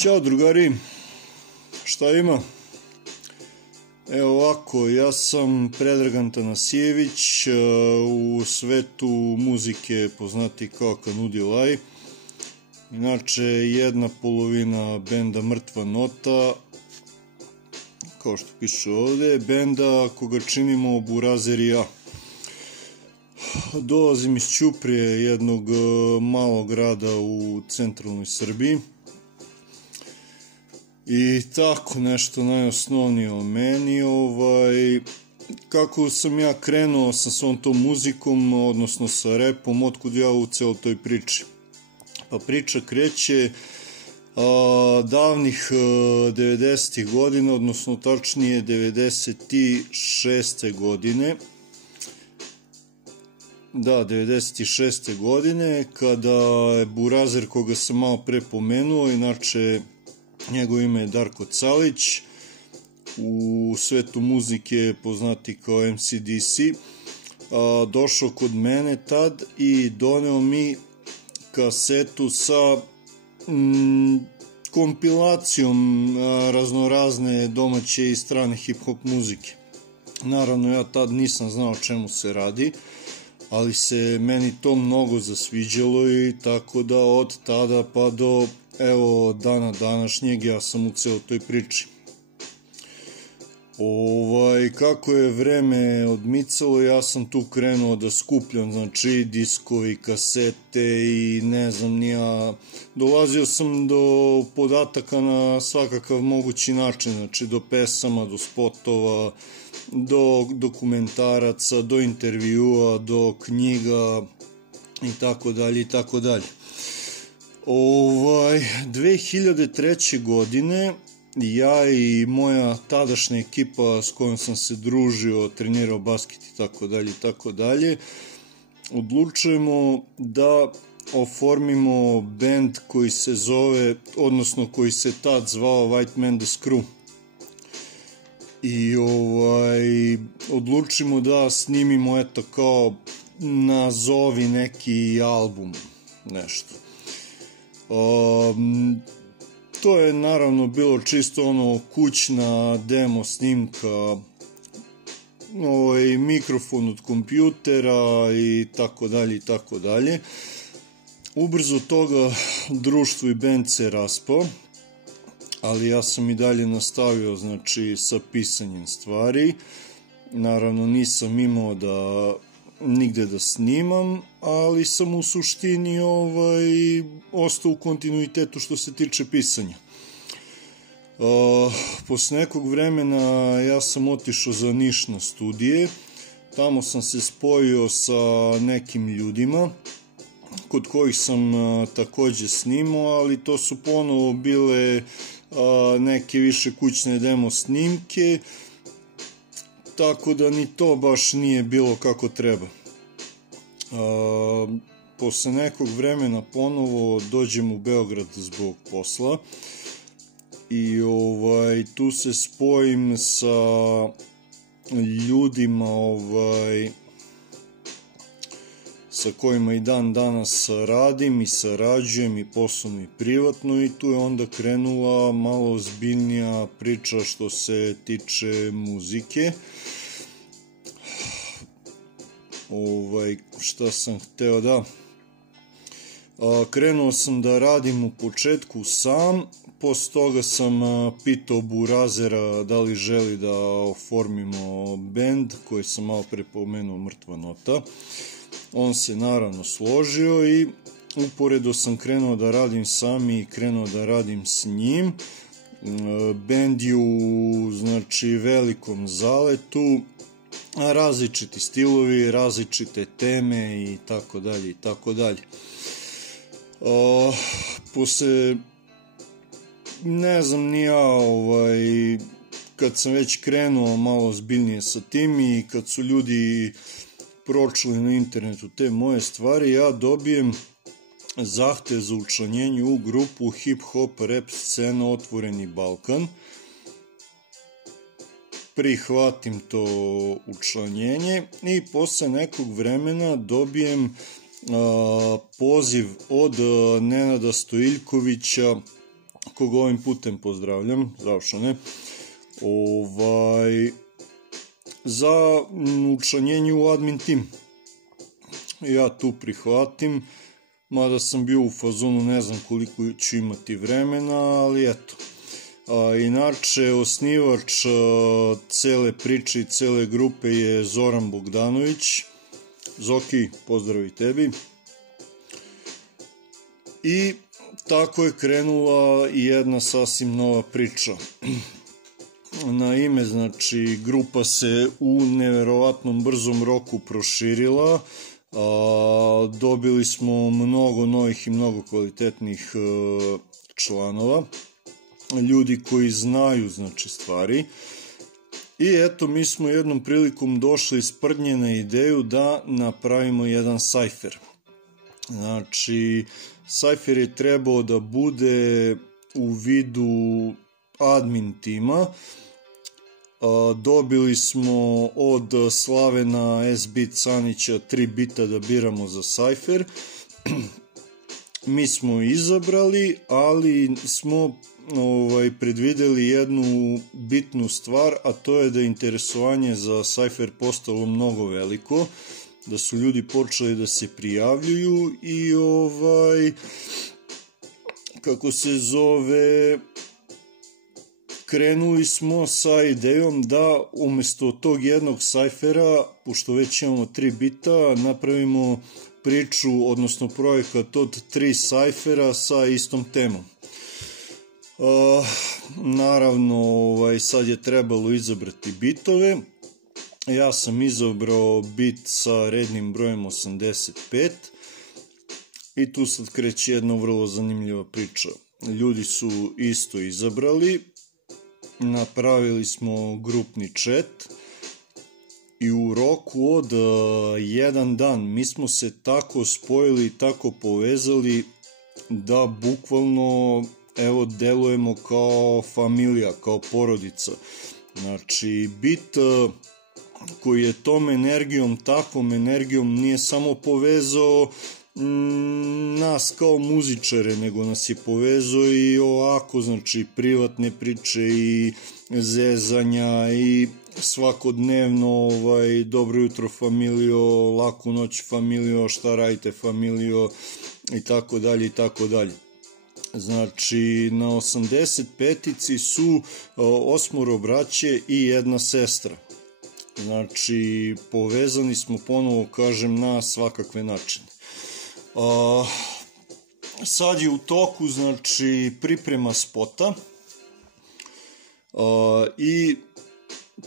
Ćao drugari, šta ima? Evo ovako, ja sam Predragan Tanasijević, u svetu muzike poznati kao Kanudilaj. Inače, jedna polovina benda Mrtva nota, kao što piše ovde, benda koga činimo Burazer i ja. Dolazim iz Ćuprije, jednog malog grada u centralnoj Srbiji. I tako nešto najosnovnije o meni, kako sam ja krenuo sa svom tom muzikom, odnosno sa repom, otkud ja u celoj toj priči. Pa priča kreće davnih 90. godina, odnosno tačnije 96. godine. Da, 96. godine, kada je Burazer, koga sam malo pre pomenuo, inače njegovo ime je Darko Calić, u svetu muzike poznati kao MC-DC, došao kod mene tad i doneo mi kasetu sa kompilacijom raznorazne domaće i strane hip-hop muzike. Naravno, ja tad nisam znao o čemu se radi, ali se meni to mnogo zasviđalo i tako da od tada pa do evo dana današnjeg ja sam u celoj toj priči. Kako je vreme odmicalo, ja sam tu krenuo da skupljam, znači diskovi, kasete i ne znam ni ja, dolazio sam do podataka na svakakav mogući način, znači do pesama, do spotova, do dokumentaraca, do intervjua, do knjiga i tako dalje i tako dalje. 2003. godine ja i moja tadašnja ekipa s kojom sam se družio, trenirao basket i tako dalje, odlučujemo da oformimo band koji se zove, odnosno koji se tad zvao White Man The Screw. I odlučimo da snimimo eto kao nazovi neki album, nešto. To je naravno bilo čisto ono kućna demo snimka, mikrofon od kompjutera i tako dalje i tako dalje. Ubrzo toga društvo i band se raspao, ali ja sam i dalje nastavio, znači, sa pisanjem stvari. Naravno nisam imao nigde da snimam, ali sam u suštini ostao u kontinuitetu što se tiče pisanja. Posle nekog vremena ja sam otišao za Niš na studije, tamo sam se spojio sa nekim ljudima kod kojih sam takođe snimao, ali to su ponovo bile neke više kućne demo snimke, tako da ni to baš nije bilo kako treba. Posle nekog vremena ponovo dođem u Beograd zbog posla i tu se spojim sa ljudima sa kojima i dan danas radim i sarađujem i poslovno i privatno, i tu je onda krenula malo ozbiljnija priča što se tiče muzike. Šta sam hteo da... Krenuo sam da radim u početku sam, posle toga sam pitao Burazera da li želi da oformimo band koji sam malo pre pomenuo, Mrtva nota. On se naravno složio i uporedo sam krenuo da radim sam i krenuo da radim s njim. Band je u, znači, velikom zaletu, različiti stilovi, različite teme i tako dalje i tako dalje. Posle, ne znam ni ja, kad sam već krenuo malo ozbiljnije sa tim i kad su ljudi pročuli na internetu te moje stvari, ja dobijem zahtev za učlanjenje u grupu hip hop rap scena Otvoreni Balkan. Prihvatim to učlanjenje i posle nekog vremena dobijem poziv od Nenada Stojiljkovića, koga ovim putem pozdravljam, završene, za učlanjenje u admin tim. Ja tu prihvatim, mada sam bio u fazonu, ne znam koliko ću imati vremena, ali eto. Inače, osnivač cele priče i cele grupe je Zoran Bogdanović. Zoki, pozdrav i tebi. I tako je krenula jedna sasvim nova priča. Naime, znači, grupa se u neverovatnom brzom roku proširila. Dobili smo mnogo novih i mnogo kvalitetnih članova, ljudi koji znaju, znači, stvari. I eto, mi smo jednom prilikom došli iz sprdnje na ideju da napravimo jedan sajfer. Znači, sajfer je trebao da bude u vidu admin tima. Dobili smo od Slavena S-Bit Sanića 3 bita da biramo za sajfer. Mi smo izabrali, ali smo predvideli jednu bitnu stvar, a to je da je interesovanje za sajfer postalo mnogo veliko, da su ljudi počeli da se prijavljuju i krenuli smo sa idejom da umesto tog jednog sajfera, pošto već imamo 3 bita, napravimo priču, odnosno projekat od 3 sajfera sa istom temom. Naravno, sad je trebalo izabrati bitove. Ja sam izabrao bit sa rednim brojem 85 i tu sad kreće jedna vrlo zanimljiva priča. Ljudi su isto izabrali, napravili smo grupni chat i u roku od 1 dan mi smo se tako spojili i tako povezali da bukvalno delujemo kao familija, kao porodica. Znači, bit koji je tom energijom, takvom energijom nije samo povezao nas kao muzičare, nego nas je povezao i ovako, znači, privatne priče i zezanja i svakodnevno dobro jutro familijo, laku noć familijo, šta radite familijo i tako dalje i tako dalje. Znači, na 85-ici su 8 braće i 1 sestra. Znači, povezani smo, ponovo kažem, na svakakve načine. Sad je u toku, znači, priprema spota i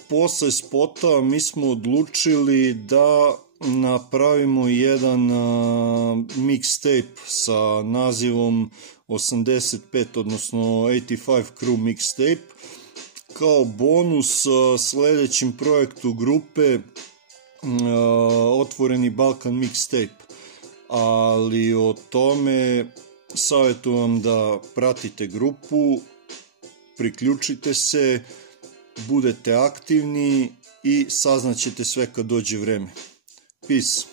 posle spota mi smo odlučili da napravimo jedan mixtape sa nazivom 85, odnosno 85 Crew Mixtape, kao bonus sledećem projektu grupe Otvoreni Balkan Mixtape. Ali o tome savjetujem da pratite grupu, priključite se, budete aktivni i saznaćete sve kad dođe vreme. Peace.